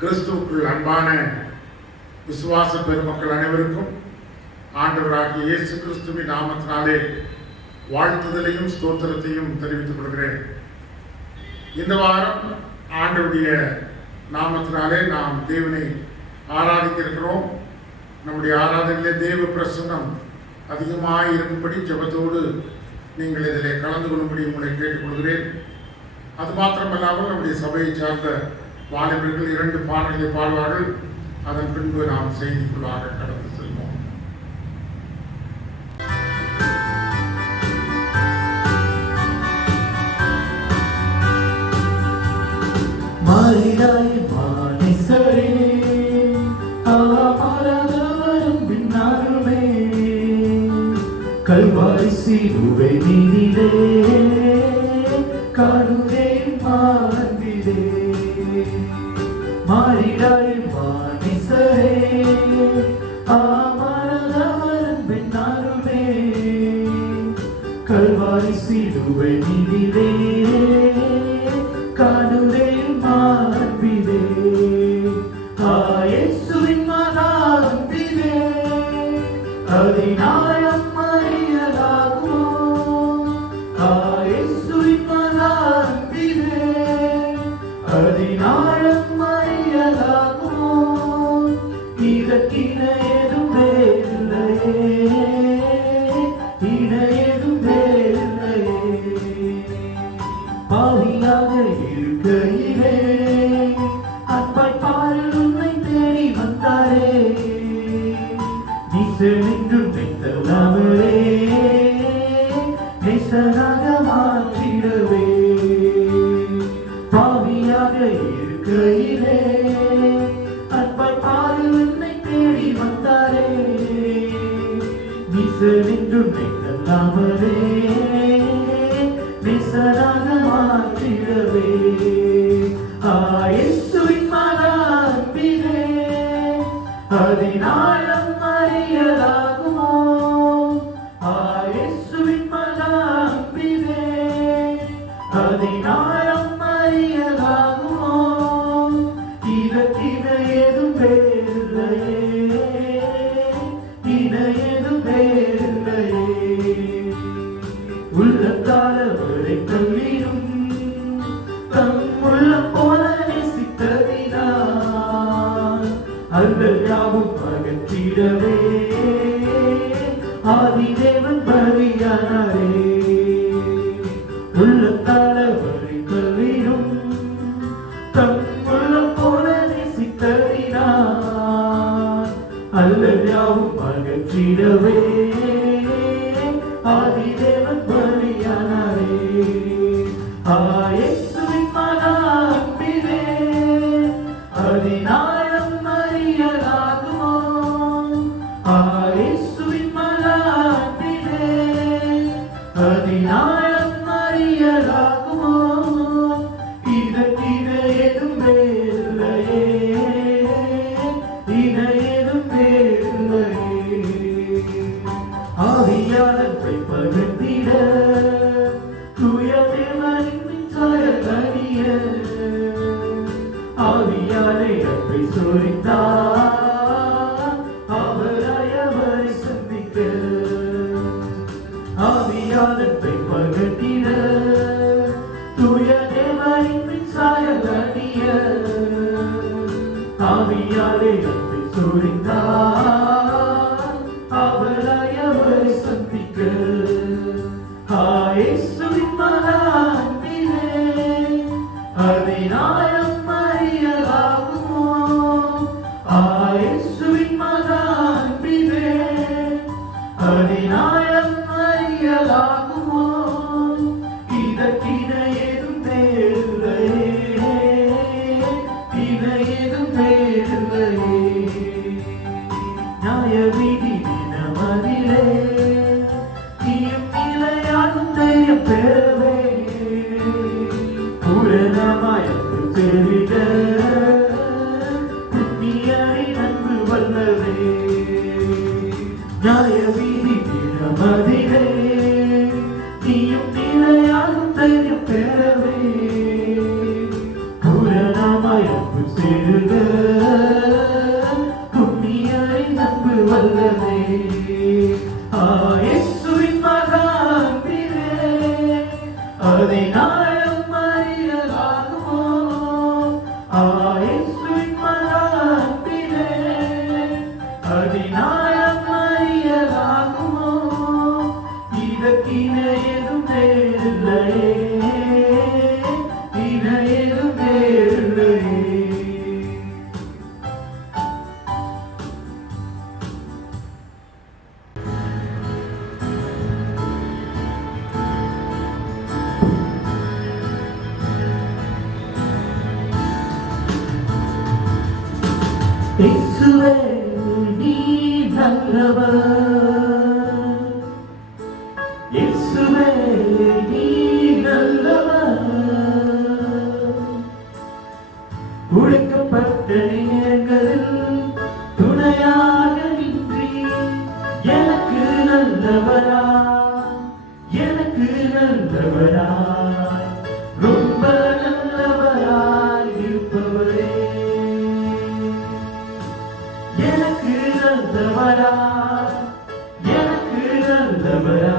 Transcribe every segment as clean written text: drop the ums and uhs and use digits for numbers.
கிறிஸ்துவுக்குள் அன்பான விசுவாச பெருமக்கள் அனைவருக்கும் ஆண்டவராகிய இயேசு கிறிஸ்துவின் நாமத்தினாலே வாழ்த்துதலையும் ஸ்தோத்திரத்தையும் தெரிவித்துக் கொள்கிறேன். இந்த வாரம் ஆண்டவருடைய நாமத்தினாலே நாம் தேவனை ஆராதிக்க இருக்கிறோம். நம்முடைய ஆராதனையிலே தேவ பிரசன்னம் அதிகமாக இருக்கும்படி ஜெபத்தோடு நீங்கள் இதில் கலந்து கொள்ளும்படி உங்களை கேட்டுக்கொள்கிறேன். அது மாத்திரமல்லாமல் நம்முடைய சபையை சார்ந்த வாலிபர்கள் 2 பாடல்களை பாடுவார்கள். அதன் பின்பு நாம் செய்திக்குள்ளாக கடந்து செல்வோம். கல்வாரி சிலுவை மீதிலே காணுதே மாந்திலே மாறிடாய் மானிசரே ஆமரதவரன் பின்னாருமே கல்வாரி சிலுவை மீதிலே காணுதே மாந்திலே இயேசுவின் மகாந்திலே அதினாயம் பாவியாக இருக்கையிலே அன்பாய் பாரில் உன்னை தேடி வந்தாரே நிச்சயமென்றும் வைத்தவரே நேசனாக மாற்றிடவே பாவியாக இருக்கையிலே அன்பாய் பாரில் உன்னை தேடி வந்தாரே நிச்சயமென்றும் வைத்தவரே நேசனாக மாற்றிடவே இயேசுவின் மகாந்திலே அதினாயம் அறியலாகுமோ இயேசுவின் மகாந்திலே அதினாயம் அறியலாகுமோ இதற்கின ஏதும் வேறில்லையே இன ஏதும் வேறில்லையே உள்ளத்தாலவரை கல்லிடும் தம் உள்ள போல நேசித்ததினால் அல்லல் யாவும் அகற்றிடவே ஆதிதேவன் பலியானாரே உள்ளத்தாலவரை கல்லிடும் தம் உள்ள போல நேசித்ததினால் அல்லல் யாவும் அகற்றிடவே ஆதிதேவன் பலியானாரே இயேசுவின் மகாந்திலே அதினாயம் அறியலாகுமோ இயேசுவின் மகாந்திலே அதினாயம் அறியலாகுமோ இதற்கின ஏதும் வேறில்லையே இன ஏதும் வேறில்லையே ஆவியானத்தை பகிர்ந்திட தூய தேவனின் சாயலறிய ஆவியானை அன்பை சொரிந்தார் அவரை சந்திக்க ஆவியானத்தை பகிர்ந்திட தூய தேவனின் சாயலறிய ஆவியானை அன்பை சொரிந்தார் அவரை சந்திக்க இயேசுவின் மகாந்திலே அதினாயம் அறியலாகுமோ இயேசுவின் மகாந்திலே அதினாயம் அறியலாகுமோ இதற்கின ஏதும் வேறில்லையே இன ஏதும் வேறில்லையே நியாய விதி தினமதிலே நீயும் நிலையாகும் தைரியம் பெறவே பூரணமாய் அன்பு பெருக புண்ணியரின் அன்பு வல்லவே நியாய விதி தினமதிலே நீயும் நிலையாகும் தைரியம் பெறவே பூரணமாய் அன்பு பெருக இயேசுவே நீ நல்லவர், இயேசுவே நீ நல்லவர். உழைக்கப்பட்ட நேரங்களில் துணையாக நின்றி எனக்கு நல்லவரா, எனக்கு நல்லவரா, ரொம்ப நல்லவராய் இருப்பவரே. எனக்கு நல்லவரா, எனக்கு நல்லவரா,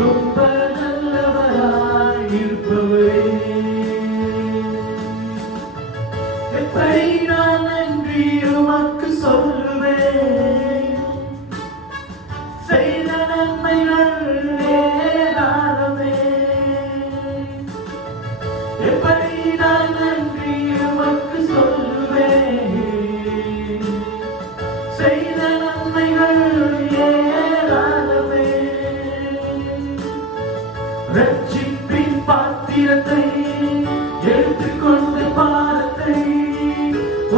ரொம்ப நல்லவராய் இருப்பவரே. எப்படி நான் நன்றி உமக்கு சொல்லுவேன், செய்த நன்மைகள் ஏராளமே. எப்படி நான் நன்றி உமக்கு சொல்லுவேன், செய்த நன்மைகள் ஏராளமே. ரட்சிப்பின் பாத்திரத்தை எடுத்துக்கொண்டு பாதத்தை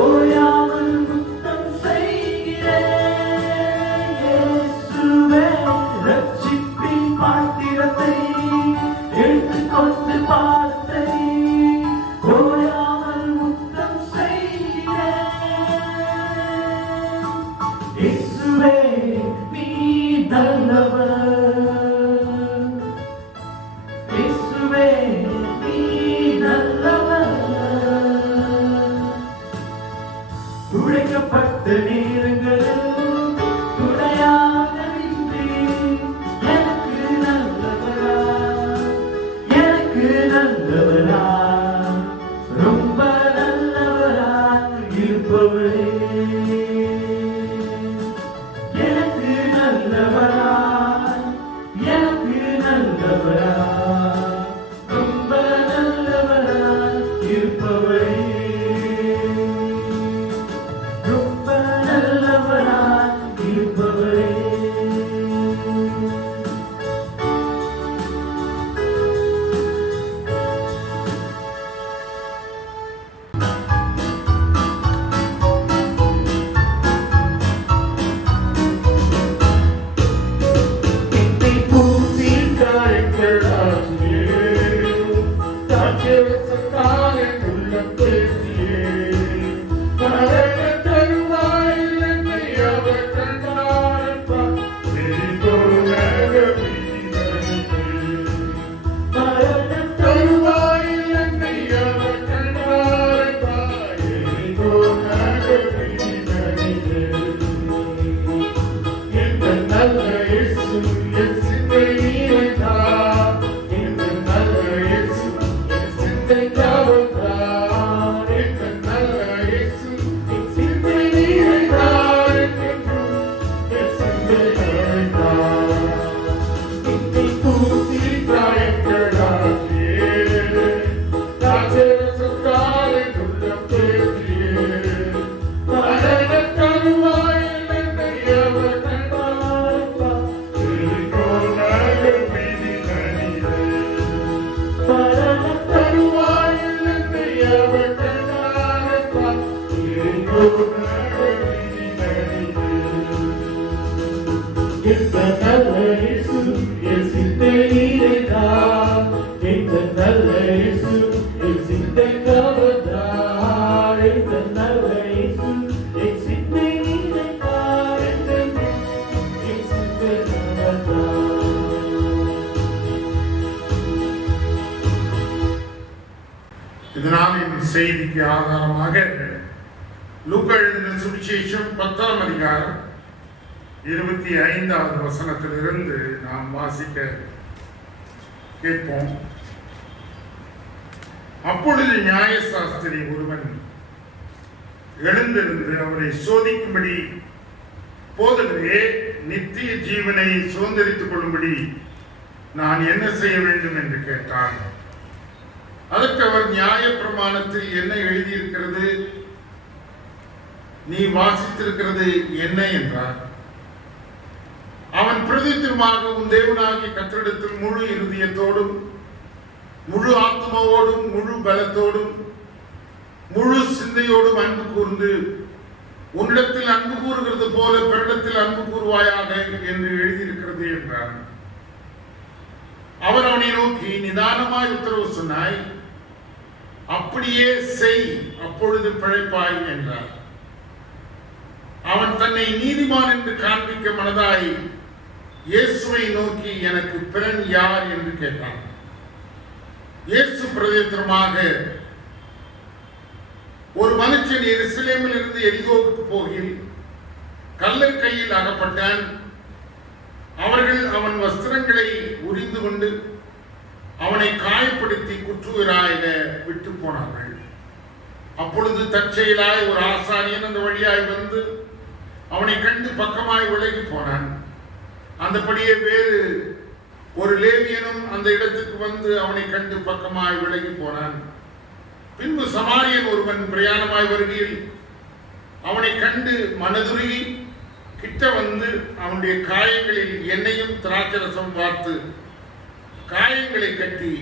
ஓயாமல் முத்தம் செய்கிறேன். இயேசுவே ரட்சிப்பின் பாத்திரத்தை எடுத்துக்கொண்டு பாதத்தை ஓயாமல் முத்தம் செய்கிறேன். இயேசுவே நீ நல்லவர், இயேசுவே நீ நல்லவர். உழைக்கப்பட்ட நேரங்களில் துணையாக நின்று எனக்கு நல்லவரா, எனக்கு நல்லவரா, ரொம்ப நல்லவரா இருப்பவரே. எனக்கு நல்லவரா, எனக்கு நல்லவரா, ரொம்ப நல்லவரா இருப்பவரே. ரொம்ப நல்லவரா இருப்பவரே. என்னை பூசி காய்களாகியே, ராஜ்யரசத்தால் என் உள்ளம் பேசியே, மரண தருவாயில் என்னை அவர் கண்டாரப்பா, எரிபொருளாக வீசினீரே. மரண தருவாயில் என்னை அவர் கண்டாரப்பா, எரிபொருளாக வீசினீரே. இந்த நல்ல இயேசு என் சிந்தை நிறைந்தார், இந்த நல்ல இயேசு என் சிந்தை காவல்தார். இந்த நல்ல இயேசு என் சிந்தை நிறைந்தார், என்றென்றும் என் சிந்தை நிறைந்தார். என்னை பூசி காயங்களாகியே, ராஜரசத்தால் என் உள்ளம் பேசியே, மரண தருவாயில் என்னை அவர் கண்டாரப்பா, எரிபொருளாக வீசினீரே. மரண தருவாயில் என்னை அவர் கண்டாரப்பா, எரிபொருளாக வீசினீரே. இந்த நல்ல இயேசு என் சிந்தை நிறைந்தார், இந்த நல்ல இயேசு என் சிந்தை காவல்தார். இந்த நல்ல இயேசு என் சிந்தை நிறைந்தார், என்றென்றும் என் சிந்தை காவல்தார். இதனால் இந்த செய்திக்கு ஆதாரமாக லூக்கா எழுதின சுவிசேஷம் 10ஆம் அதிகாரம் 25வது வசனத்திலிருந்து நாம் வாசிக்க கேட்போம். அப்பொழுது நியாயசாஸ்திரி ஒருவன் எழுந்திருந்து அவரை சோதிக்கும்படி, போதகரே, நித்திய ஜீவனை சுதந்தரித்துக் கொள்ளும்படி நான் என்ன செய்ய வேண்டும் என்று கேட்டான். அதற்கு அவர், நியாயப்பிரமாணத்தில் என்ன எழுதியிருக்கிறது, நீ வாசித்திருக்கிறது என்ன என்றார். அவன் பிரதித்திரமாக, உன் தேவனாகிய கர்த்தரிடத்தில் முழு இருதயத்தோடும் முழு ஆத்மாவோடும் முழு பலத்தோடும் முழு சிந்தையோடும் அன்பு கூர்ந்து உன்னிடத்தில் அன்பு கூறுகிறது போல பிறனிடத்தில் அன்பு கூறுவாயாக என்று எழுதியிருக்கிறது என்றார். அவர் அவனை நோக்கி, நிதானமாய் உத்தரவு சொன்னாய், அப்படியே செய், அப்பொழுது பிழைப்பாய் என்றார். அவன் தன்னை நீதிமான் என்று காண்பிக்க மனதாய் இயேசுவை நோக்கி, எனக்கு பிறன் யார் என்று கேட்டான். இயேசு பிரதியுத்தரமாக, ஒரு மனுஷன் எருசலேமில் இருந்து எரிகோவுக்கு போகையில் கள்ளர் கையில் அகப்பட்டான். அவர்கள் அவன் வஸ்திரங்களை உரிந்து கொண்டு அவனை காயப்படுத்தி குற்றுயிராக விட்டு போனார்கள். அப்பொழுது தற்செயலாய் ஒரு ஆசாரியன் அந்த வழியாய் வந்து அவனை கண்டு பக்கமாய் விலகி போனான். அந்தபடியே வேறு ஒரு லேவியனும் அந்த இடத்துக்கு வந்து அவனை கண்டு பக்கமாய் விலகி போனான். பின்பு சமாரியன் ஒருவன் பிரயாணமாய் வருகையில் அவனை கண்டு மனதுருகி கிட்ட வந்து அவனுடைய காயங்களில் எண்ணெயும் திராட்சரசம் வார்த்து காயங்களை கட்டி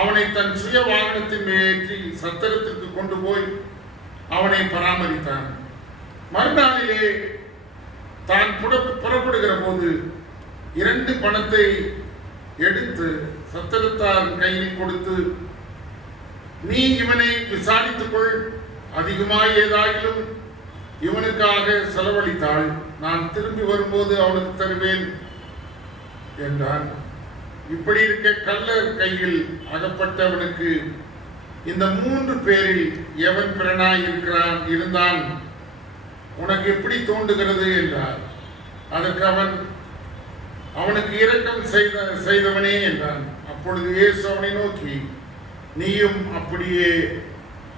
அவனை தன் சுய வாகனத்தின் ஏற்றி சத்திரத்திற்கு கொண்டு போய் அவனை பராமரித்தான். மறுநாளிலே தான் புறப்படுகிற போது 2 பணத்தை எடுத்து சத்திரத்தார் கையில் கொடுத்து, நீ இவனை விசாரித்துக் கொள், அதிகமாய் ஏதாகிலும் இவனுக்காக செலவழித்தாள், நான் திரும்பி வரும்போது அவனுக்கு தருவேன் என்றான். இப்படி இருக்க கள்ளர் கையில் அகப்பட்டவனுக்கு இந்த 3 பேரில் எவன் பிறனாய் இருந்தான் உனக்கு எப்படி தோன்றுகிறது என்றார். அதற்கு அவன், அவனுக்கு இரக்கம் செய்தவனே என்றான். அப்பொழுது இயேசு அவனை நோக்கி,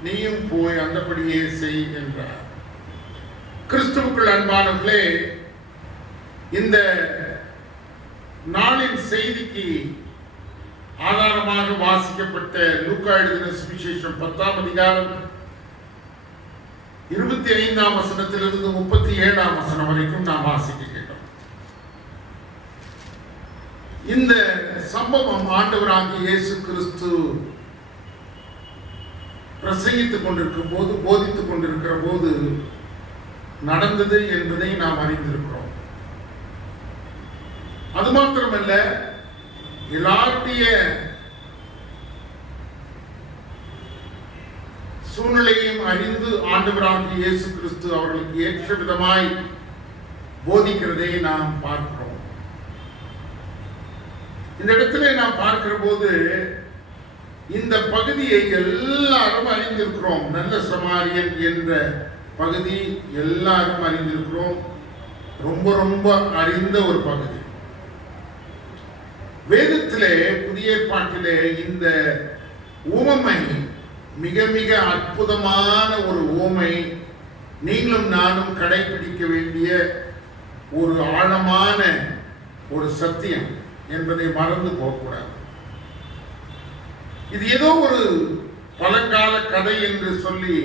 நீயும் போய் அந்தபடியே செய் என்றார். கிறிஸ்துவுக்குள் அன்பானவர்களே, இந்த நாளின் செய்திக்கு ஆதாரமாக வாசிக்கப்பட்ட லூக்கா எழுதின சுவிசேஷம் 10ஆம் அதிகாரம் 25ஆம் வசனத்திலிருந்து 37ஆம் வசனம் வரைக்கும் நாம் வாசிக்க கேட்டோம். இந்த சம்பவம் ஆண்டவராகிய இயேசு கிறிஸ்து பிரசங்கித்துக் கொண்டிருக்கும் போது, போதித்துக் கொண்டிருக்கிற போது நடந்தது என்பதை நாம் அறிந்திருக்கிறோம். அது மாத்திரமல்ல, எல்லாருடைய சூழ்நிலையும் அறிந்து ஆண்டவராகிய இயேசு கிறிஸ்து அவர்களுக்கு ஏற்ற விதமாய் போதிக்கிறதை நாம் பார்க்கிறோம். இந்த இடத்துல நாம் பார்க்கிற போது இந்த பகுதியை எல்லாரும் அறிந்திருக்கிறோம். நல்ல சமாரியன் என்ற பகுதி எல்லாரும் அறிந்திருக்கிறோம். ரொம்ப ரொம்ப அறிந்த ஒரு பகுதி. வேதத்திலே, புதிய ஏற்பாட்டிலே இந்த உவமை மிக மிக அற்புதமான ஒரு உவமை. நீங்களும் நானும் கடைபிடிக்க வேண்டிய ஒரு ஆழமான ஒரு சத்தியம் என்பதை மறந்து போகக்கூடாது. இது ஏதோ ஒரு பழங்கால கதை என்று சொல்லி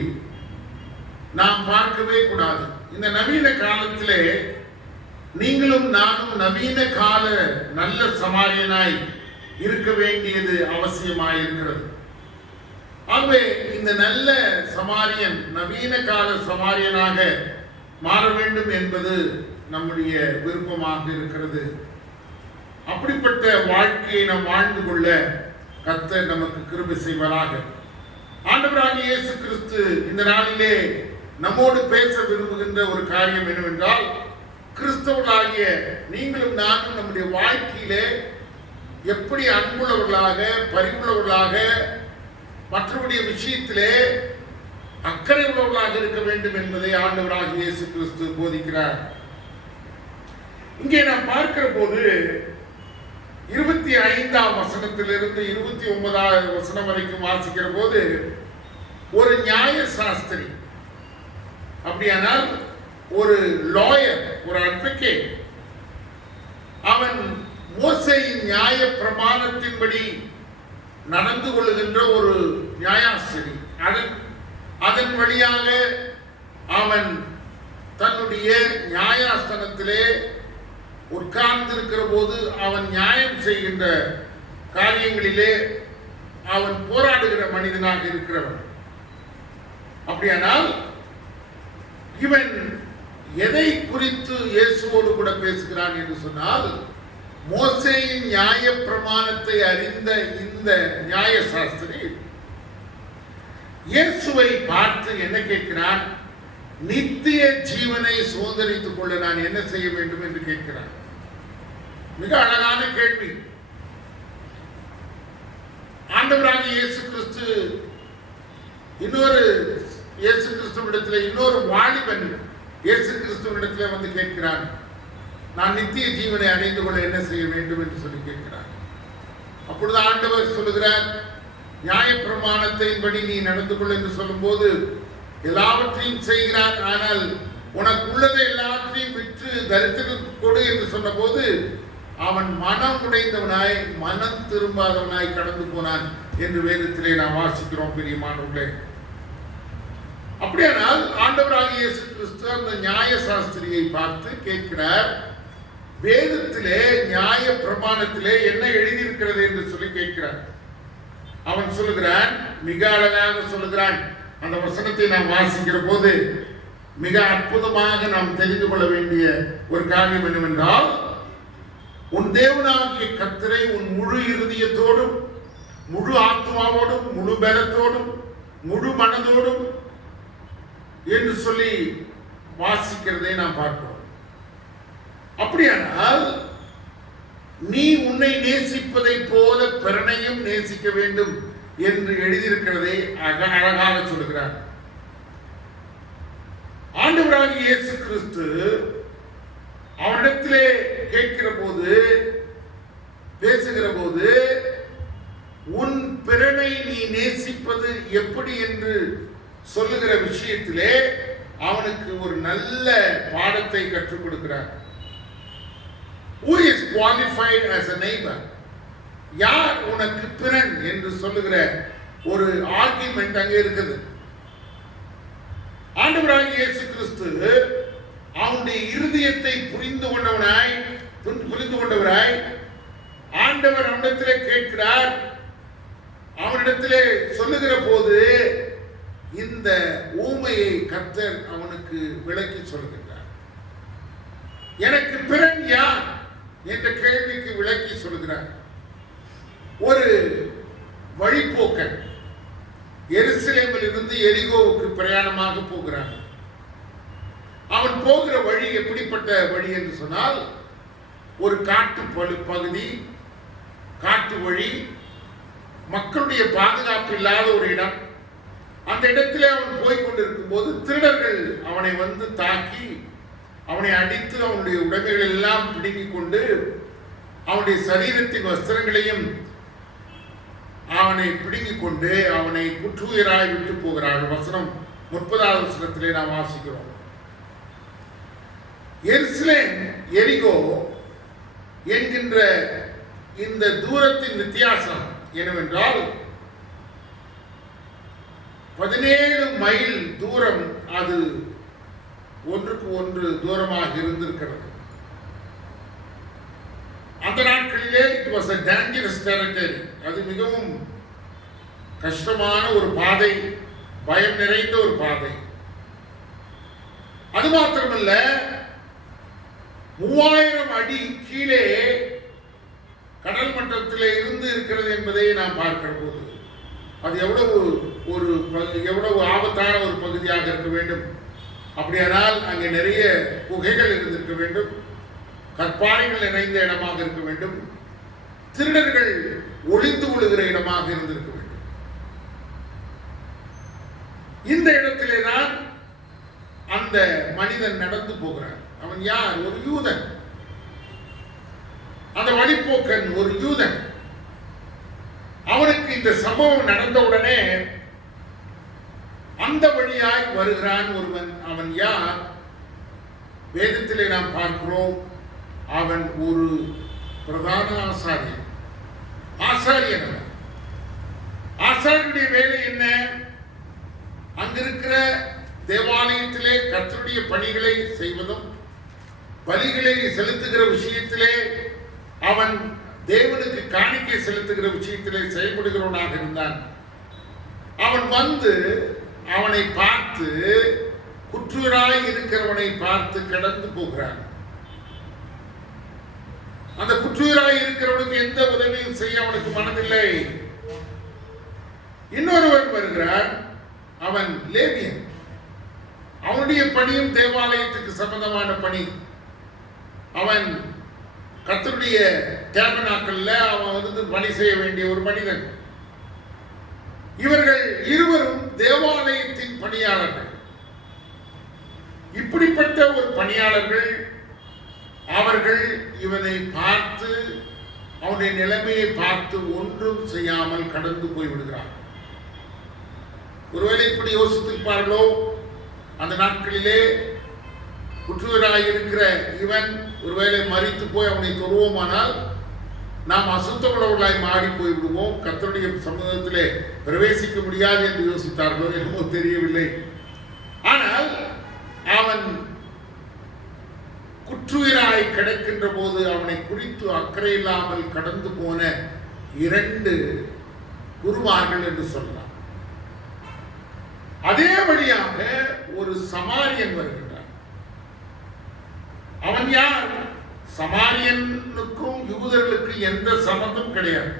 நாம் பார்க்கவே கூடாது. இந்த நவீன காலத்திலே நீங்களும் நானும் நவீன கால நல்ல சமாரியனாய் இருக்க வேண்டியது அவசியமாய் இருக்கிறது. ஆகவே இந்த நல்ல சமாரியன் நவீன கால சமாரியனாக மாற வேண்டும் என்பது நம்முடைய விருப்பமாக இருக்கிறது. அப்படிப்பட்ட வாழ்க்கையை நாம் வாழ்ந்து கொள்ள கர்த்தர் நமக்கு கிருபை செய்வாராக. ஆண்டவராகிய இயேசு கிறிஸ்து இந்த நாளிலே நம்மோடு பேச விரும்புகின்ற ஒரு காரியம் என்னவென்றால், கிறிஸ்தவர்களாகிய நீங்களும் நானும் நம்முடைய வாழ்க்கையிலே எப்படி அன்புள்ளவர்களாக, பரிவுள்ளவர்களாக, மற்றவருடைய விஷயத்திலே அக்கறை உள்ளவர்களாக இருக்க வேண்டும் என்பதை ஆண்டவராகிய இயேசு கிறிஸ்து போதிக்கிறார். இங்கே நாம் பார்க்கிற போது 25ஆம் வசனத்திலிருந்து 29ஆம் வசனம் வரைக்கும் வாசிக்கிற போது ஒரு நியாய சாஸ்திரி, அப்படியானால் ஒரு லாயர், ஒரு அட்வொகேட், அவன் மோசேயின் நியாய பிரமாணத்தின்படி நடந்து கொள்ளுகின்ற ஒரு நியாயாசிரி. அதன் வழியாக அவன் தன்னுடைய நியாயாசனத்திலே உட்கார்ந்திருக்கிற போது அவன் நியாயம் செய்கின்ற காரியங்களிலே அவன் போராடுகிற மனிதனாக இருக்கிறவன். அப்படியானால் இவன் எதை குறித்து இயேசுவோடு கூட பேசுகிறான் என்று சொன்னால், மோசேயின் நியாய பிரமாணத்தை அறிந்த இந்த நியாய சாஸ்திரி இயேசுவை பார்த்து என்ன கேட்கிறான்? நித்திய ஜீவனை சுதந்திரித்துக் கொள்ள நான் என்ன செய்ய வேண்டும் என்று கேட்கிறான். மிக அழகான கேள்வி. ஆண்டவராக இயேசு கிறிஸ்து கிறிஸ்துவிடத்தில் இன்னொரு வாலிபன் இயேசு கிறிஸ்துவிடத்தில் வந்து கேட்கிறான், நான் நித்திய ஜீவனை அடைந்து கொள்ள என்ன செய்ய வேண்டும் என்று சொல்லி கேட்கிறார். அப்பொழுது ஆண்டவர் சொல்லுகிறார், நியாய பிரமாணத்தின்படி நீ நடந்து கொள் என்று சொல்லும் போது எல்லாவற்றையும் செய்கிறார். ஆனால் உனக்கு உள்ளதை எல்லாவற்றையும் விற்று தரித்திரத்துக்கு கொடு என்று சொன்ன போது அவன் மனம் உடைந்தவனாய் மனம் திரும்பாதவனாய் கடந்து போனான் என்று வேதத்திலே நாம் வாசிக்கிறோம். பிரியமானவர்களே, அப்படியானால் ஆண்டவராக இயேசு கிறிஸ்து அந்த நியாய சாஸ்திரியை பார்த்து கேட்கிறார், வேதத்திலே நியாய பிரமாணத்திலே என்ன எழுதியிருக்கிறது என்று சொல்லி கேட்கிறார். அவன் சொல்லுகிறான், மிக அழகாக சொல்லுகிறான். அந்த வசனத்தை நாம் வாசிக்கிற போது மிக அற்புதமாக நாம் தெரிந்து கொள்ள வேண்டிய ஒரு காரியம் என்னவென்றால், உன் தேவனாகிய கர்த்தரை உன் முழு இருதயத்தோடும் முழு ஆத்மாவோடும் முழு பலத்தோடும் முழு மனதோடும் என்று சொல்லி வாசிக்கிறதை நாம் பார்க்கிறோம். அப்படியானால் நீ உன்னை நேசிப்பதை போல பிறனையும் நேசிக்க வேண்டும் என்று எழுதியிருக்கிறதை அழகாக சொல்லுகிறார். ஆண்டவராகிய இயேசு கிறிஸ்து அவனிடத்திலே கேட்கிற போது, பேசுகிற போது, உன் பிறனை நீ நேசிப்பது எப்படி என்று சொல்லுகிற விஷயத்திலே அவனுக்கு ஒரு நல்ல பாடத்தை கற்றுக் கொடுக்கிறார். Who is qualified as a neighbor? யார் உனக்கு பிறன் என்று சொல்லுகிற ஒரு ஆர்கியூமெண்ட் அங்கே இருக்குது. ஆண்டவராகிய இயேசு கிறிஸ்து அவனுடைய இருதயத்தை புரிந்து கொண்டவராய் ஆண்டவர் அவனிடத்திலே கேட்கிறார். அவனிடத்திலே சொல்லுகிற போது இந்த ஊமையை கர்த்தர் அவனுக்கு விளக்கி சொல்லுகிறார். எனக்கு பிறன் யார் என்ற கேள்விக்கு விளக்கி சொல்லுகிறார். ஒரு வழிப்போக்கன் எருசலேமில் இருந்து எரிகோவுக்கு பிரயாணமாக போகிறான். அவன் போகிற வழி எப்படிப்பட்ட வழி என்று சொன்னால், ஒரு காட்டு பகுதி, காட்டு வழி, மக்களுடைய பாதுகாப்பு இல்லாத ஒரு இடம். அந்த இடத்திலே அவன் போய்கொண்டிருக்கும் போது திருடர்கள் அவனை வந்து தாக்கி அவனை அடித்து அவனுடைய உடைமைகள் எல்லாம் பிடுங்கிக் கொண்டு அவனுடைய சரீரத்தின் வஸ்திரங்களையும் அவனை பிடுங்கிக் கொண்டு அவனை குற்றுயிராய் விட்டு போகிறார்கள். வசனம் 30வது வசனத்திலே நாம் வாசிக்கிறோம். எருசலேம் எரிகோ என்கின்ற இந்த தூரத்தின் வித்தியாசம் என்னவென்றால், 17 மைல் தூரம் அது ஒன்றுக்கு ஒன்று தூரமாக இருந்திருக்கிறது. அந்த நாட்களிலே it was a dangerous territory. அது மிகவும் கஷ்டமான ஒரு பாதை, பயம் நிறைந்த ஒரு பாதை. அது மாத்திரமல்ல, 3000 அடி கீழே கடல் மட்டத்திலே இருந்து இருக்கிறது என்பதை நாம் பார்க்கிற போது அது எவ்வளவு ஆபத்தான ஒரு பகுதியாக இருக்க வேண்டும். அப்படியானால் அங்கே நிறைய குகைகள் இருந்திருக்க வேண்டும், கற்பாறைகள் நிறைந்த இடமாக இருக்க வேண்டும், திருடர்கள் ஒளிந்து கொள்ளுகிற இடமாக இருந்திருக்க வேண்டும். இந்த இடத்திலே தான் அந்த மனிதன் நடந்து போகிறான். அவன் யார்? ஒரு யூதன். அந்த வழிப்போக்கன் ஒரு யூதன். அவனுக்கு இந்த சம்பவம் நடந்தவுடனே அந்த வழியாய் வருகிறான் ஒருவன். அவன் யார்? வேதத்திலே நாம் பார்க்கிறோம், அவன் ஒரு பிரதான ஆசாரியன். ஆசாரியன். ஆசாரியனுடைய வேலை என்ன? அங்கிருக்கிற தேவாலயத்திலே கர்த்தருடைய பணிகளை செய்வதும், பலிகளை செலுத்துகிற விஷயத்திலே அவன் தேவனுக்கு காணிக்கை செலுத்துகிற விஷயத்திலே செயல்படுகிறவனாக இருந்தான். அவன் வந்து அவனை பார்த்து குற்றுயிராய் இருக்கிறவனை பார்த்து கடந்து போகிறார். அந்த குற்றுயிராய் இருக்கிறவனுக்கு எந்த உதவியும் செய்ய அவனுக்கு மனதில்லை. இன்னொருவன் வருகிறார், அவன் லேவியன். அவனுடைய பணியும் தேவாலயத்துக்கு சம்பந்தமான பணி. அவன் கர்த்தருடைய டேபர்னாக்கல்ல அவன் பணி செய்ய வேண்டிய ஒரு மனிதன். இவர்கள் இருவரும் தேவாலயத்தின் பணியாளர்கள். இப்படிப்பட்ட ஒரு பணியாளர்கள் அவர்கள் இவனை பார்த்து அவனுடைய நிலைமையை பார்த்து ஒன்றும் செய்யாமல் கடந்து போய்விடுகிறார். ஒருவேளை இப்படி யோசித்திருப்பார்களோ, அந்த நாட்களிலே குற்றுயிராய் இருக்கிற இவன் ஒருவேளை மரித்து போய் அவனை தொடுவோமானால் நாம் அசுத்தமுள்ளவர்களாய் மாறி போய்விடுவோம், கர்த்தருடைய சமூகத்திலே பிரவேசிக்க முடியாது என்று யோசித்தார்களோ என்னமோ தெரியவில்லை. ஆனால் அவன் குற்றுயிராய் கிடக்கின்ற போது அவனை குறித்து அக்கறை இல்லாமல் கடந்து போன 2 குருமார்கள் என்று சொல்லலாம். அதே வழியாக ஒரு சமாரியன் வருகின்றான். அவன் யார்? சமாரியனுக்கும் யூதர்களுக்கு எந்த சம்பந்தம் கிடையாது.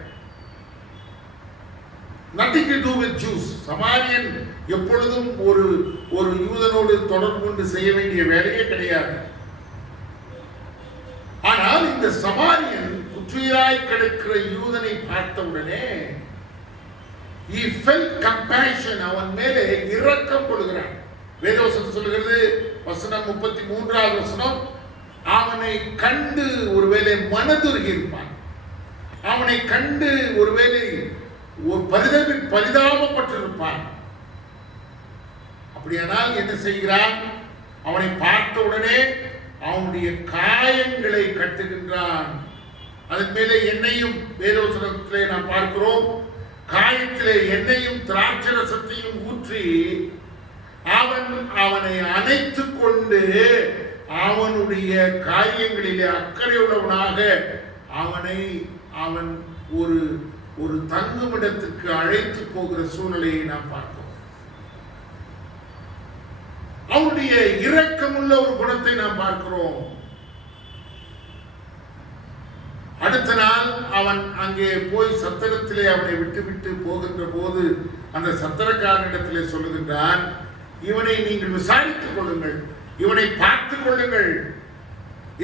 nothing to do with Jews. சமாரியன் எப்பொழுதும் ஒரு யூதனோடு தொடர்பு கொண்டு செய்ய வேண்டிய வேலையே கிடையாது. ஆனால் இந்த சமாரியன் குற்றுயிராய் கிடக்கிற யூதனை பார்த்தவுடனே he felt compassion, அவன் மேலே இரக்கம் கொள்கிறான். வேதவசனம் சொல்லுகிறது, வசனம் 33வது வசனம், அவனை கண்டு ஒருவேளை மனதுருகி இருப்பான். அவனை கண்டு ஒருவேளை பரிதாபப்பட்டிருப்பான். அப்படியானால் என்ன செய்கிறான்? அவனை பார்த்த உடனே அவனுடைய காயங்களை கட்டுகின்றான். அதன் மேலே எண்ணெயும், வேதவசனத்திலே நாம் பார்க்கிறோம், காயத்திலே எண்ணெயும் திராட்சரசத்தையும் ஊற்றி அவனை அணைத்துக் கொண்டு அவனுடைய காரியங்களிலே அக்கறை உள்ளவனாக அவன் ஒரு தங்குமிடத்துக்கு அழைத்து போகிற சூழ்நிலையை நாம் பார்க்கிறோம். அவனுடைய இரக்கமுள்ள ஒரு குணத்தை நாம் பார்க்கிறோம். அடுத்த நாள் அவன் அங்கே போய் சத்திரத்திலே அவனை விட்டுவிட்டு போகின்ற போது அந்த சத்திரக்காரனிடத்திலே சொல்லுகின்றான், இவனை நீங்கள் விசாரித்துக் கொள்ளுங்கள், இவனை பார்த்துக் கொள்ளுங்கள்.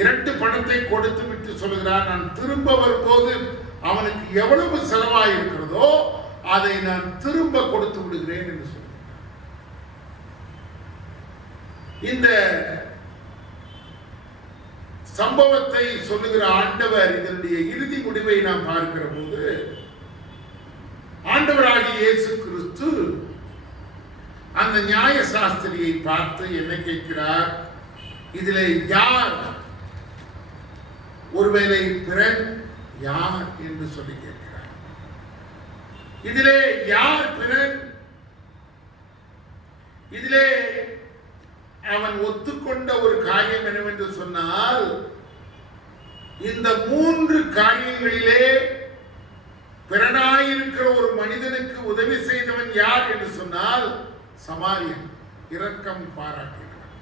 2 பணத்தை கொடுத்து விட்டு சொல்லுகிறான், நான் திரும்ப வரும்போது அவனுக்கு எவ்வளவு செலவாய் இருக்கிறதோ அதை நான் திரும்ப கொடுத்து விடுகிறேன் என்று சொல்ல. இந்த சம்பவத்தை சொல்லுகிற ஆண்டவர் இதனுடைய இறுதி முடிவை நாம் பார்க்கிற போது, ஆண்டவராகிய இயேசு கிறிஸ்து அந்த நியாய சாஸ்திரியை பார்த்து என்ன கேட்கிறார்? இதிலே யார், ஒருவேளை பிறன் யார் என்று சொல்லி கேட்கிறார். இதிலே யார் பிறன்? இதிலே அவன் ஒத்துக்கொண்ட ஒரு காரியம் என்னவென்று சொன்னால், இந்த 3 காரியங்களிலே பிறனாயிருக்கிற ஒரு மனிதனுக்கு உதவி செய்தவன் யார் என்று சொன்னால் சமாரியன், இரக்கம் பாராட்டினார்.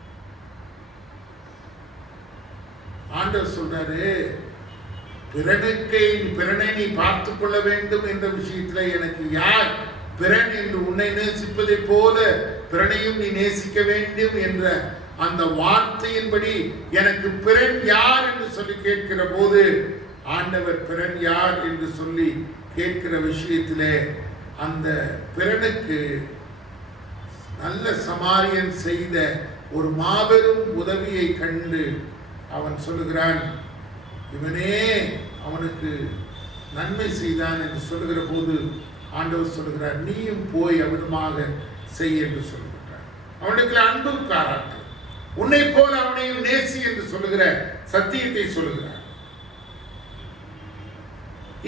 ஆண்டவர் சொல்றாரு, பிறனை நீ பார்த்துக் கொள்ள வேண்டும் என்ற விஷயத்தில் எனக்கு யார் பிறன் என்று உன்னை நேசிப்பதை போல பிறனையும் நீ நேசிக்க வேண்டும் என்ற அந்த வார்த்தையின்படி எனக்கு பிறன் யார் என்று சொல்லி கேட்கிற போது, ஆண்டவர் பிறன் யார் என்று சொல்லி கேட்கிற விஷயத்திலே அந்த பிறனுக்கு நல்ல சமாரியன் செய்த ஒரு மாபெரும் உதவியை கண்டு அவன் சொல்லுகிறான், இவனே அவனுக்கு நன்மை செய்தான் என்று சொல்லுகிற போது ஆண்டவர் சொல்லுகிறார், நீயும் போய் அவனுமாக செய் என்று சொல்லுகிறார். அவனுக்கு அன்பு பாராட்டு, உன்னை போல அவனையும் நேசி என்று சொல்லுகிற சத்தியத்தை சொல்லுகிறார்.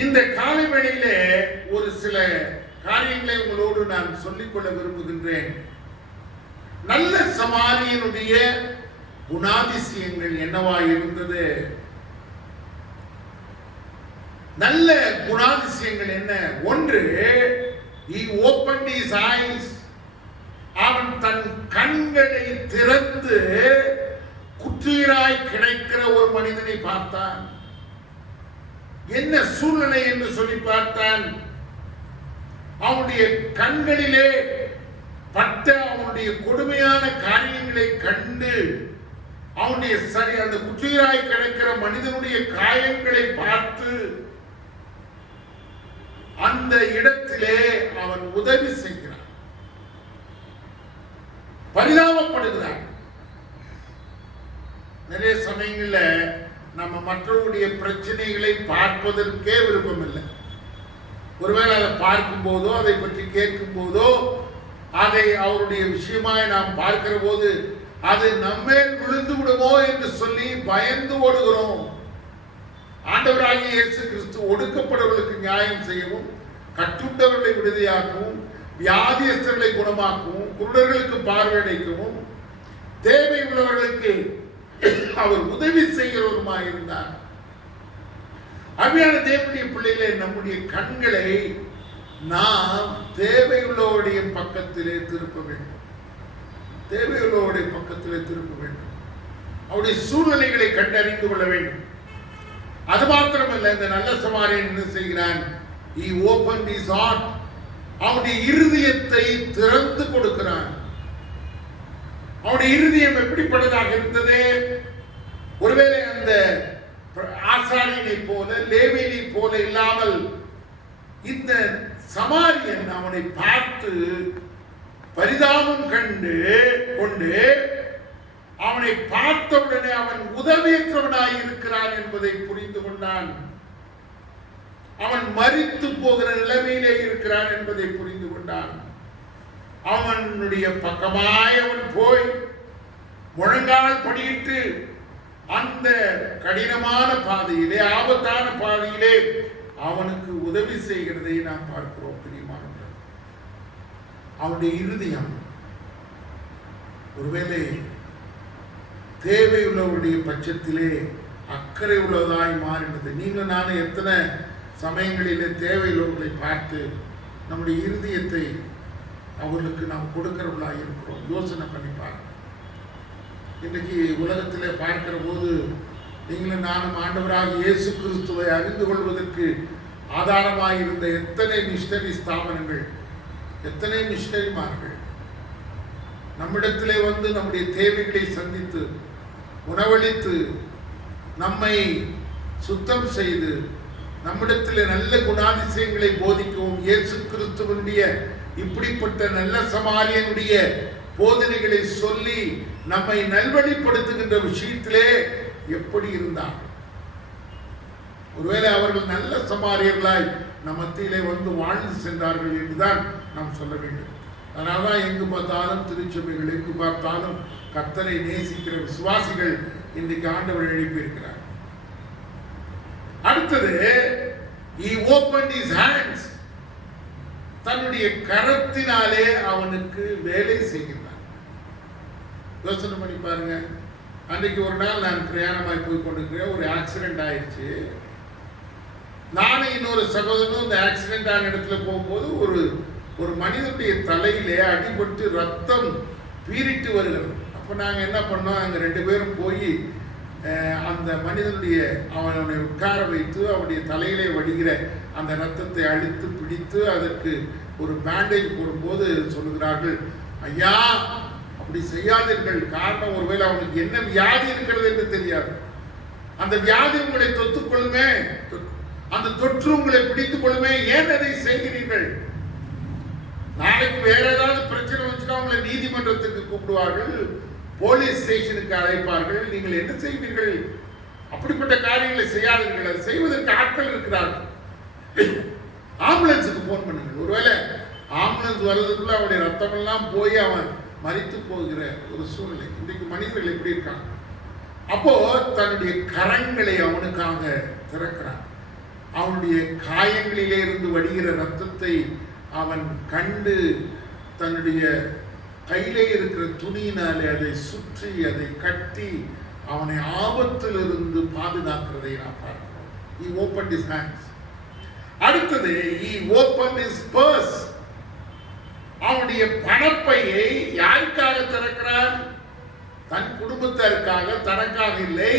இந்த காலை வேளையிலே ஒரு சில காரியங்களை உங்களோடு நான் சொல்லிக்கொள்ள விரும்புகின்றேன். நல்ல சமாரியனுடைய குணாதிசயங்கள் என்னவா இருந்தது? நல்ல குணாதிசயங்கள் என்ன? ஒன்று, he opened his eyes, அவன் தன் கண்களை திற பார்த்தான், என்ன சூழ்நிலை என்று சொல்லி பார்த்தான். அவனுடைய கண்களிலே பட்ட அவனுடைய கொடுமையான காரியங்களை கண்டு அவனுடைய அந்த குற்றீராய் கிடக்கிற மனிதனுடைய காயங்களை பார்த்து அந்த இடத்திலே அவன் உதவி செய்கிறான், பரிதாபப்படுகிறான். நிறைய சமயங்கள்ல நம்ம மற்றவருடைய பிரச்சனைகளை பார்ப்பதற்கே விருப்பம் இல்லை. ஒருவேளை அதை பார்க்கும் போதோ அதை பற்றி கேட்கும் போதோ அதை அவருடைய விஷயமாய் நாம் பார்க்கிற போது அது நம்மேல் விழுந்து விடுமோ என்று சொல்லி பயந்து ஓடுகிறோம். ஆண்டவராகிய இயேசு கிறிஸ்து ஒடுக்கப்படுவர்களுக்கு நியாயம் செய்யவும், கட்டுண்டவர்களை விடுதலையாக்கவும், வியாதியஸ்தர்களை குணமாக்கவும், குருடர்களுக்கு பார்வையடைக்கவும், தேவை உள்ளவர்களுக்கு அவர் உதவி செய்கிறவருமாய் இருந்தார். அருமையான தேவனுடைய பிள்ளைகளே, நம்முடைய கண்களை நாம் தேவையுள்ளவருடைய பக்கத்திலே திருப்ப வேண்டும். தேவையுள்ளவருடைய பக்கத்திலே திருப்ப வேண்டும். அவருடைய சூழ்நிலைகளை கண்டறிந்து கொள்ள வேண்டும். அது மாத்திரமல்ல, இந்த நல்ல சமாரியன் என்ன செய்கிறான்? He opened his heart. அவனுடைய இருதயத்தை திறந்து கொடுக்கிறான். அவனுடைய இருதயம் எப்படிப்பட்டதாக இருந்தது? ஒருவேளை அந்த ஆசாரியனை போல லேவியனை போல இல்லாமல் இந்த சமாரியன் அவனை பார்த்து பரிதாபம் கொண்டு அவனை பார்த்தவுடனே அவன் உதவியற்றவனாய் இருக்கிறான் என்பதை புரிந்து கொண்டான். அவன் மரித்து போகிற நிலைமையிலே இருக்கிறான் என்பதை புரிந்து கொண்டான். அவனுடைய பக்கமாய் அவன் போய் முழங்கால் படியிட்டு அந்த கடினமான பாதையிலே, ஆபத்தான பாதையிலே அவனுக்கு உதவி செய்கிறதை நாம் பார்க்கிறோம். பிரியமானவர்களே, அவனுடைய இருதயம் ஒருவேளை தேவையுள்ளவருடைய பட்சத்திலே அக்கறை உள்ளதாய் மாறினது. நீங்கள் நானும் எத்தனை சமயங்களிலே தேவையுள்ளவர்களை பார்த்து நம்முடைய இருதயத்தை அவர்களுக்கு நாம் கொடுக்கிறவர்களாக இருக்கிறோம். யோசனை பண்ணி பார்க்க. இன்றைக்கு உலகத்திலே பார்க்கிற போது நீங்களும் நானும் ஆண்டவராக இயேசு கிறிஸ்துவை அறிந்து கொள்வதற்கு ஆதாரமாக இருந்த எத்தனை மிஷனரி ஸ்தாபனங்கள், எத்தனை மிஷனரிமார்கள் நம்மிடத்திலே வந்து நம்முடைய தேவைகளை சந்தித்து உணவளித்து நம்மை சுத்தம் செய்து நம்மிடத்தில் நல்ல குணாதிசயங்களை போதிக்கவும், இயேசு கிறிஸ்துவனுடைய இப்படிப்பட்ட நல்ல சமாரியனுடைய போதனைகளை சொல்லி நம்மை நல்வழிப்படுத்துகின்ற விஷயத்திலே எப்படி இருந்தார்? ஒருவேளை அவர்கள் நல்ல சமாரியர்களாய் நம் மத்தியிலே வந்து வாழ்ந்து சென்றார்கள் என்றுதான் நாம் சொல்ல வேண்டும். அதனால்தான் எங்கு பார்த்தாலும் திருச்சபைகள், எங்கு பார்த்தாலும் கர்த்தரை நேசிக்கிற விசுவாசிகள் இன்றைக்கு ஆண்டவர் எழுப்பியிருக்கிறார். அடுத்தது, he opened his hands. தன்னுடைய கரத்தினாலே அவனுக்கு வேலை செய்கிறார். யோசனை பண்ணி பாருங்க. அன்றைக்கு ஒரு நாள் நான் பிரயாணமாய் போய் கொண்டிருக்கிறேன். ஒரு ஆக்சிடென்ட் ஆயிடுச்சு. நானும் இன்னொரு சகோதரனும் இந்த ஆக்சிடென்ட் ஆன இடத்துல போகும்போது ஒரு மனிதனுடைய தலையிலே அடிபட்டு ரத்தம் பீரிட்டு வருகிறது. அப்போ நாங்கள் என்ன பண்ணோம், அங்கே 2 பேரும் போய் அந்த மனிதனுடைய அவனை உட்கார வைத்து அவனுடைய தலையிலே வடிகிற அந்த ரத்தத்தை அழித்து பிடித்து அதற்கு ஒரு பேண்டேஜ் போடும்போது சொல்லுகிறார்கள், ஐயா அப்படி செய்யாதீர்கள். காரணம், ஒருவேளை அவனுக்கு என்ன வியாதி இருக்கிறது என்று தெரியாது. அந்த வியாதி உங்களை தொத்துக் கொள்ளுமே, அந்த தொற்று உங்களை பிடித்துக் கொள்ளுமே, ஏன் அதை செய்கிறீர்கள்? நாளைக்கு வேற ஏதாவது பிரச்சனை வந்துச்சுன்னா உங்களை நீதிமன்றத்துக்கு கூப்பிடுவார்கள், போலீஸ் ஸ்டேஷனுக்கு அழைப்பார்கள். நீங்கள் என்ன செய்வீர்கள்? அப்படிப்பட்ட காரியங்களை செய்யாதீர்கள். அதை செய்வதற்கு ஆட்கள் இருக்கிறார்கள். ஆம்புலன்ஸுக்கு போன் பண்ணுங்கள். ஒருவேளை ஆம்புலன்ஸ் வர்றதுக்குள்ள அவனுடைய ரத்தம் எல்லாம் போய் அவன் மரித்து போகிற ஒரு சூழ்நிலை. இன்றைக்கு மனிதர்கள் எப்படி இருக்காங்க? அப்போ தன்னுடைய கரங்களை அவனுக்காக திறக்கிறான். அவனுடைய காயங்களிலே இருந்து வடிகிற ரத்தத்தை அவன் கண்டு தன்னுடைய கையிலே இருக்கிற துணியினாலே அதை சுற்றி அதை கட்டி அவனை ஆபத்திலிருந்து பாதுகாக்கிறதை நான் பார்க்கிறோம். He opened his hands. அடுத்தது, he opened his purse. அவனுடைய பணப்பையை யாருக்காக திறக்கிறான்? தன் குடும்பத்திற்காக, தனக்காக இல்லை.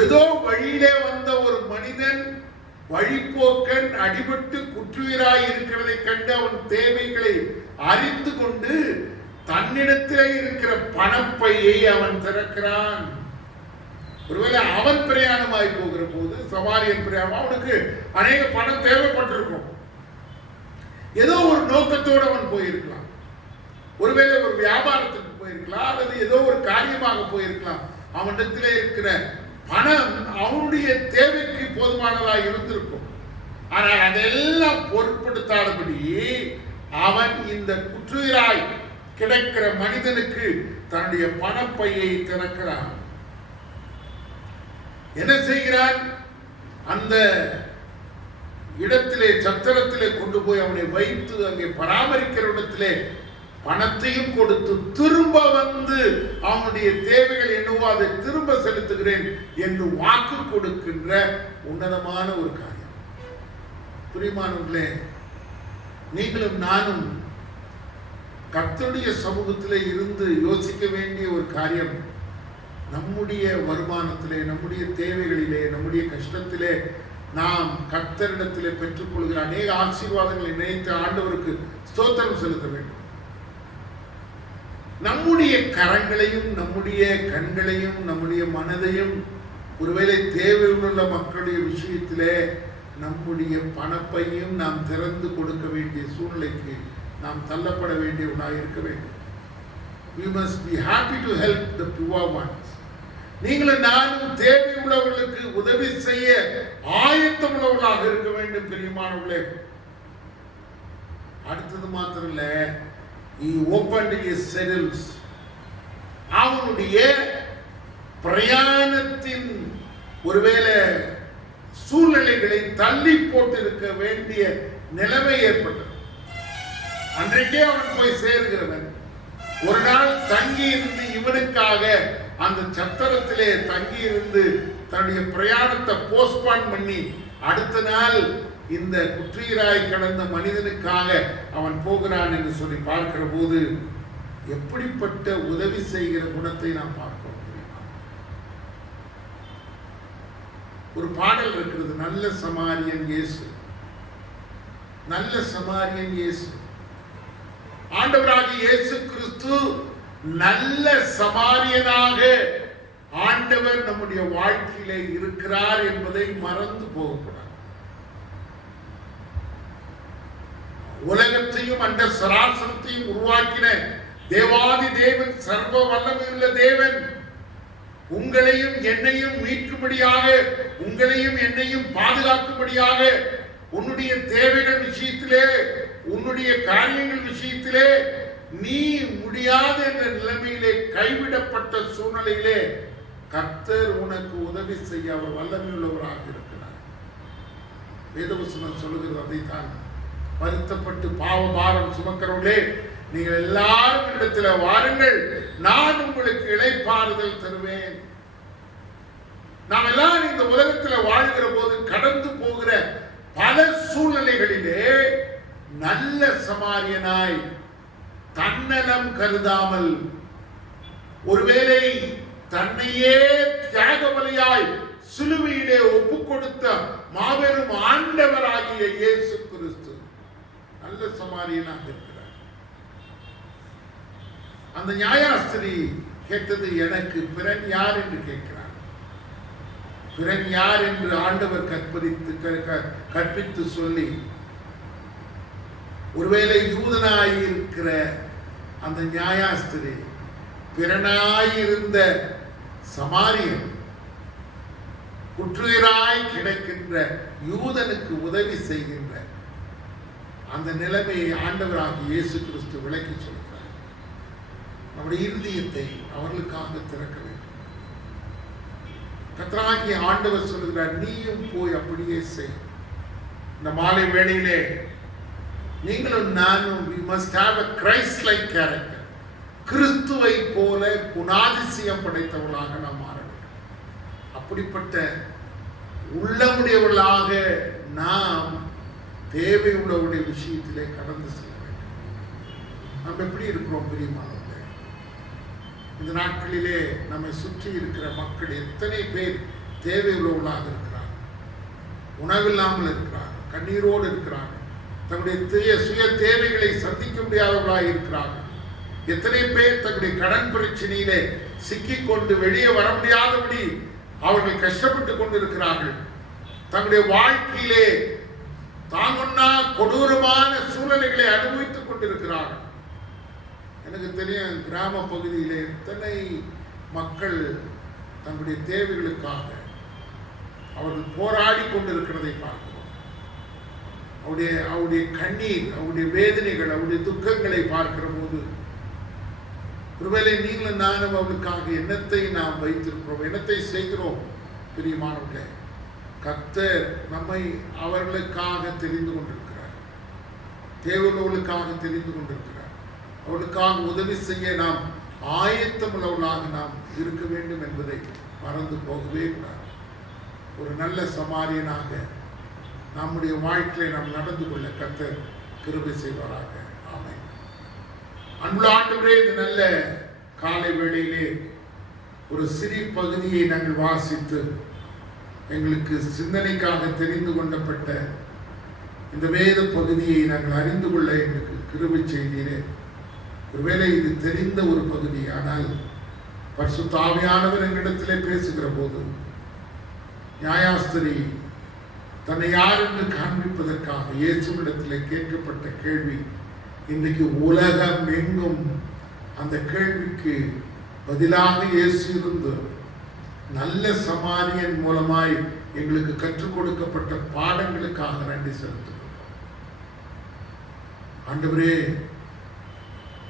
ஏதோ வழியிலே வந்த ஒரு மனிதன் வழிபோக்கன் அடிபட்டு குற்றுயிராய் இருக்கிறதை கண்டு அவன் தேவைகளை அறிந்து கொண்டு தன்னிடத்திலே இருக்கிற பணப்பையை அவன் திறக்கிறான். ஒருவேளை அவன் பிரயாணமாய் போகிற போது, சமாரியன் பிரயாணம், அவனுக்கு அநேக பணம் தேவைப்பட்டிருக்கும். ஏதோ ஒரு நோக்கத்தோடு அவன் போயிருக்கலாம். ஒருவேளை ஒரு வியாபாரத்துக்கு போயிருக்கலாம், அல்லது ஏதோ ஒரு காரியமாக போயிருக்கலாம். அவனிடத்திலே இருக்கிற பணம் அவனுடைய தேவைக்கு போதுமானதாக இருந்திருக்கும். ஆனால் அதெல்லாம் பொருட்படுத்தாதபடி அவன் இந்த குற்றுயிராய் கிடைக்கிற மனிதனுக்கு தன்னுடைய பணப்பையை திறக்கிறான். என்ன செய்கிறான்? அந்த இடத்திலே சத்திரத்திலே கொண்டு போய் அவனை வைத்து அங்கே பராமரிக்கிற இடத்திலே பணத்தையும் கொடுத்து திரும்ப வந்து அவனுடைய தேவைகள் என்னவோ அதை திரும்ப செலுத்துகிறேன் என்று வாக்கு கொடுக்கின்ற உன்னதமான ஒரு காரியம். பிரியமானவர்களே, நீங்களும் நானும் கர்த்தருடைய சமூகத்திலே இருந்து யோசிக்க வேண்டிய ஒரு காரியம், நம்முடைய வருமானத்திலே, நம்முடைய தேவைகளிலே, நம்முடைய கஷ்டத்திலே நாம் கர்த்தரிடத்திலே பெற்றுக்கொள்கிற அநேக ஆசீர்வாதங்களை நினைத்து ஆண்டவருக்கு ஸ்தோத்திரம் செலுத்த வேண்டும். நம்முடைய கரங்களையும் நம்முடைய கண்களையும் நம்முடைய மனதையும் ஒருவேளை தேவையுள்ள மக்களுடைய விஷயத்திலே நம்முடைய பணப்பையும் நாம் திறந்து கொடுக்க வேண்டிய சூழ்நிலைக்கு நாம் தள்ளப்பட வேண்டியவர்களாக இருக்க வேண்டும். We must be happy to help the poor ones. நீங்களும் நானும் தேவையுள்ளவர்களுக்கு உதவி செய்ய ஆயத்தம் உள்ளவர்களாக இருக்க வேண்டும். பிரியமானவர்களே, அடுத்தது மாத்திரம் இல்ல, he opened his saddles. அவனுடைய பிரயாணத்தின் ஒருவேளை சூழ்நிலைகளை தள்ளி போட்டிருக்க வேண்டிய நிலைமை ஏற்பட்டது. அன்றைக்கே அவன் போய் சேர்கிறவன் ஒரு நாள் தங்கி இருந்து இவனுக்காக அந்த சத்திரத்திலே தங்கி இருந்து தன்னுடைய பிரயாணத்தை போஸ்ட்பான் பண்ணி அடுத்த நாள் இந்த குற்றுயிராய் கடந்த மனிதனுக்காக அவன் போகிறான் என்று சொல்லி பார்க்கிற போது எப்படிப்பட்ட உதவி செய்கிற குணத்தை நாம் பார்க்கிறோம். ஒரு பாடல் இருக்கிறது, நல்ல சமாரியன் இயேசு, நல்ல சமாரியன் இயேசு. ஆண்டவராகிய இயேசு கிறிஸ்து நல்ல சமாரியனாக ஆண்டவர் நம்முடைய வாழ்க்கையிலே இருக்கிறார் என்பதை மறந்து போகக்கூடாது. உலகத்தையும் அந்த சராசரத்தையும் உருவாக்கின தேவாதி தேவன், சர்வ வல்லமையுள்ள தேவன், உங்களையும் என்னையும் மீட்கும்படியாக, உங்களையும் என்னையும் பாதுகாக்கும்படியாக, உன்னுடைய தேவைகள் விஷயத்திலே, உன்னுடைய காரியங்கள் விஷயத்திலே நீ முடியாத என்ற நிலைமையிலே கைவிடப்பட்ட சூழ்நிலையிலே கர்த்தர் உனக்கு உதவி செய்ய அவர் வல்லமையுள்ளவராக இருக்கிறார். வேதவசனம் சொல்லுகிறது அதைத்தான். வருத்தப்பட்டு பாவ பாரம் சுமக்கிறவர்களே, நீங்கள் எல்லாரும் இடத்துல வாருங்கள், நான் உங்களுக்கு இளைப்பாறுதல் தருவேன். நாம் எல்லாரும் இந்த உலகத்தில் வாழ்கிற போது கடந்து போகிற பல சூழ்நிலைகளிலே நல்ல சமாரியனாய் தன்னலம் கருதாமல், ஒருவேளை தன்னையே தியாக பலியாய் சிலுவையிலே ஒப்பு கொடுத்த மாபெரும் ஆண்டவராகிய இயேசு கிறிஸ்து நல்ல சமாரியனாக இருக்கிறார். அந்த நியாயாஸ்திரி கேட்டது, எனக்கு பிறன் யார் என்று கேட்கிறார். பிறன் யார் என்று ஆண்டவர் கற்பித்து சொல்லி, ஒருவேளை யூதனாயிருக்கிற அந்த நியாயாஸ்திரி பிறனாயிருந்த சமாரியன் குற்றுயிராய் கிடைக்கின்ற யூதனுக்கு உதவி செய்கின்ற அந்த நிலைமையை ஆண்டவராகிய இயேசு கிறிஸ்து விளக்கி சொல்கிறார். நம்முடைய இருதயத்தை அவர்களுக்காக திறக்க வேண்டும். கர்த்தராகிய ஆண்டவர் சொல்லுகிறார், நீயும் போய் அப்படியே செய். இந்த மாலை வேளையிலே நீங்களும் நானும் we must have a Christ-like character. கிறிஸ்துவை போல குணாதிசயம் படைத்தவர்களாக நாம் மாற வேண்டும். அப்படிப்பட்ட உள்ளமுடையவர்களாக நாம் தேவை உள்ளவருடைய விஷயத்திலே கடந்து செல்ல வேண்டும். நாம் எப்படி இருக்கிறோம் பிரியமானவர்களே? இந்த நாட்களிலே நம்மை சுற்றி இருக்கிற மக்கள் எத்தனை பேர் தேவை உள்ளவர்களாக இருக்கிறார், உணவில்லாமல் இருக்கிறார், கண்ணீரோடு இருக்கிறார், தங்களுடைய சுய தேவைகளை சந்திக்க முடியாதவர்களாக இருக்கிறார்கள். எத்தனை பேர் தங்களுடைய கடன் பிரச்சனையிலே சிக்கிக்கொண்டு வெளியே வர முடியாதபடி அவர்கள் கஷ்டப்பட்டுக் கொண்டிருக்கிறார்கள். தங்களுடைய வாழ்க்கையிலே தாங்கொன்னா கொடூரமான சூழ்நிலைகளை அனுபவித்துக் கொண்டிருக்கிறார்கள். எனக்கு தெரியும், கிராம பகுதியிலே எத்தனை மக்கள் தங்களுடைய தேவைகளுக்காக அவர்கள் போராடி கொண்டிருக்கிறதை பார்க்கிறோம். அவருடைய கண்ணீர், அவருடைய வேதனைகள், அவருடைய துக்கங்களை பார்க்கிற போது ஒருவேளை நீங்களும் நானும் அவர்களுக்காக எண்ணத்தை நாம் வைத்திருக்கிறோம், எண்ணத்தை செய்கிறோம். பிரியமானவர்களே, கர்த்தர் நம்மை அவர்களுக்காக தெரிந்து கொண்டிருக்கிறார், தேவையுள்ளவர்களுக்காக தெரிந்து கொண்டிருக்கிறார். அவர்களுக்காக உதவி செய்ய நாம் ஆயத்தம் உள்ளவர்களாக நாம் இருக்க வேண்டும் என்பதை மறந்து போகவே கூடாது. ஒரு நல்ல சமாரியனாக நம்முடைய வாழ்க்கையை நாம் நடந்து கொள்ள கர்த்தர் கிருபை செய்வாராக. ஆமென். அன்புள்ள ஆண்டவரே, இந்த நல்ல காலை வேளையிலே ஒரு சிறிய பகுதியை நாங்கள் வாசித்து எங்களுக்கு சிந்தனைக்காக தெரிந்து கொள்ளப்பட்ட இந்த வேத பகுதியை நாங்கள் அறிந்து கொள்ள எங்களுக்கு கிருபை செய்தீரே. ஒருவேளை இது தெரிந்த ஒரு பகுதி, ஆனால் பரிசுத்த ஆவியானவர் எங்களிடத்திலே பேசுகிற போது நியாயாஸ்திரி தன்னை யார் என்று காண்பிப்பதற்காக இயேசுவிடத்திலே கேட்கப்பட்ட கேள்வி, இன்றைக்கு உலகம் எங்கும் அந்த கேள்விக்கு பதிலாக இயேசு இருந்து நல்ல சமாரியன் மூலமாய் எங்களுக்கு கற்றுக் கொடுக்கப்பட்ட பாடங்களுக்காக நன்றி செலுத்துகிறோம். ஆண்டவரே,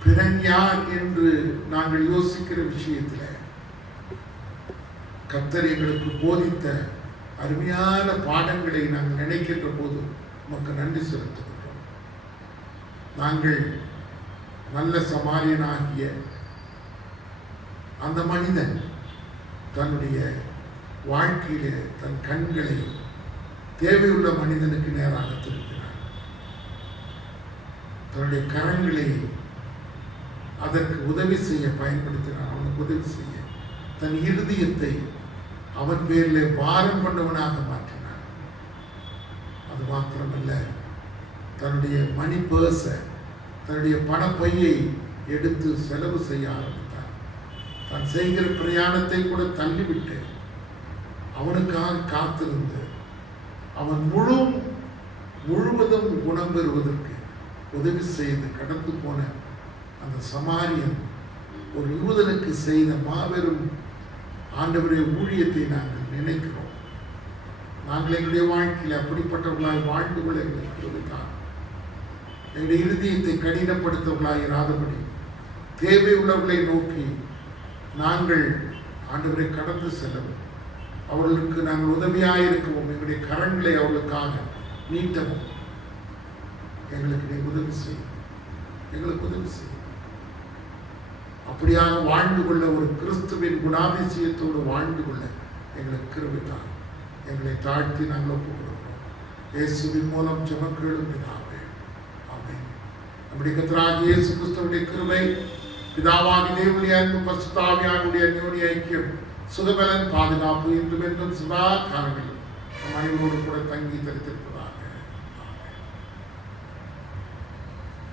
பிறன் யார் என்று நாங்கள் யோசிக்கிற விஷயத்தில் கர்த்தர் எங்களுக்கு போதித்த அருமையான பாடங்களை நாங்கள் நினைக்கின்ற போது உமக்கு நன்றி செலுத்துகிறோம். நாங்கள் நல்ல சமாரியனாகிய அந்த மனிதன் தன்னுடைய வாழ்க்கையிலே தன் கண்களை தேவையுள்ள மனிதனுக்கு நேராக திருப்பினார். தன்னுடைய கரங்களை அதற்கு உதவி செய்ய பயன்படுத்தினார். அவனுக்கு உதவி செய்ய தன் இருதயத்தை அவன் பேரிலே பாரம் கொண்டவனாக மாற்றினார். அது மாத்திரமல்ல, தன்னுடைய மணி பர்ஸ, தன்னுடைய பணப்பையை எடுத்து செலவு செய்ய ஆரம்பித்தார். தான் செய்கிற பிரயாணத்தை கூட தள்ளிவிட்டு அவனுக்காக காத்திருந்து அவன் முழுவதும் குணம் பெறுவதற்கு உதவி செய்து கடந்து போன அந்த சமாரியன் ஒரு யூதனுக்கு செய்த மாபெரும் ஆண்டவருடைய ஊழியத்தை நாங்கள் நினைக்கிறோம். நாங்கள் எங்களுடைய வாழ்க்கையில் அப்படிப்பட்டவர்களாய் வாழ்ந்து கொள்ள எங்களுக்கு உதவித்தார். எங்களுடைய இருதயத்தை கடினப்படுத்தவர்களாய் இராதபடி தேவை உள்ளவர்களை நோக்கி நாங்கள் ஆண்டவரை கடந்து செல்லவும், அவர்களுக்கு நாங்கள் உதவியாயிருக்கவும், எங்களுடைய கரங்களை அவர்களுக்காக நீட்டவும் எங்களுக்கு நீ உதவி செய்யும், எங்களுக்கு உதவி செய்யும். அப்படியாக வாழ்ந்து கொள்ள, ஒரு கிறிஸ்துவின் குணாதிசயத்தோடு வாழ்ந்து கொள்ள எங்களுக்கு கிருபைத்தார். எங்களை தாழ்த்தி நாங்கள் ஒப்புக்கொடுக்கிறோம். இயேசுவின் மூலம் ஜெபம் கேளும் பிதாவே, ஆமென். நம்முடைய கர்த்தராகிய இயேசு கிறிஸ்துவுடைய கிருபை, பிதாவாகிய தேவனுடைய அன்பு, பரிசுத்த ஆவியானவருடைய அந்யோன்ய ஐக்கியம், சுகபலன், பாதுகாப்பு இன்றும் என்றும் சதா காலங்களிலும் நம் அனைவரோடு கூட தங்கி தரித்திருக்கிறோம்.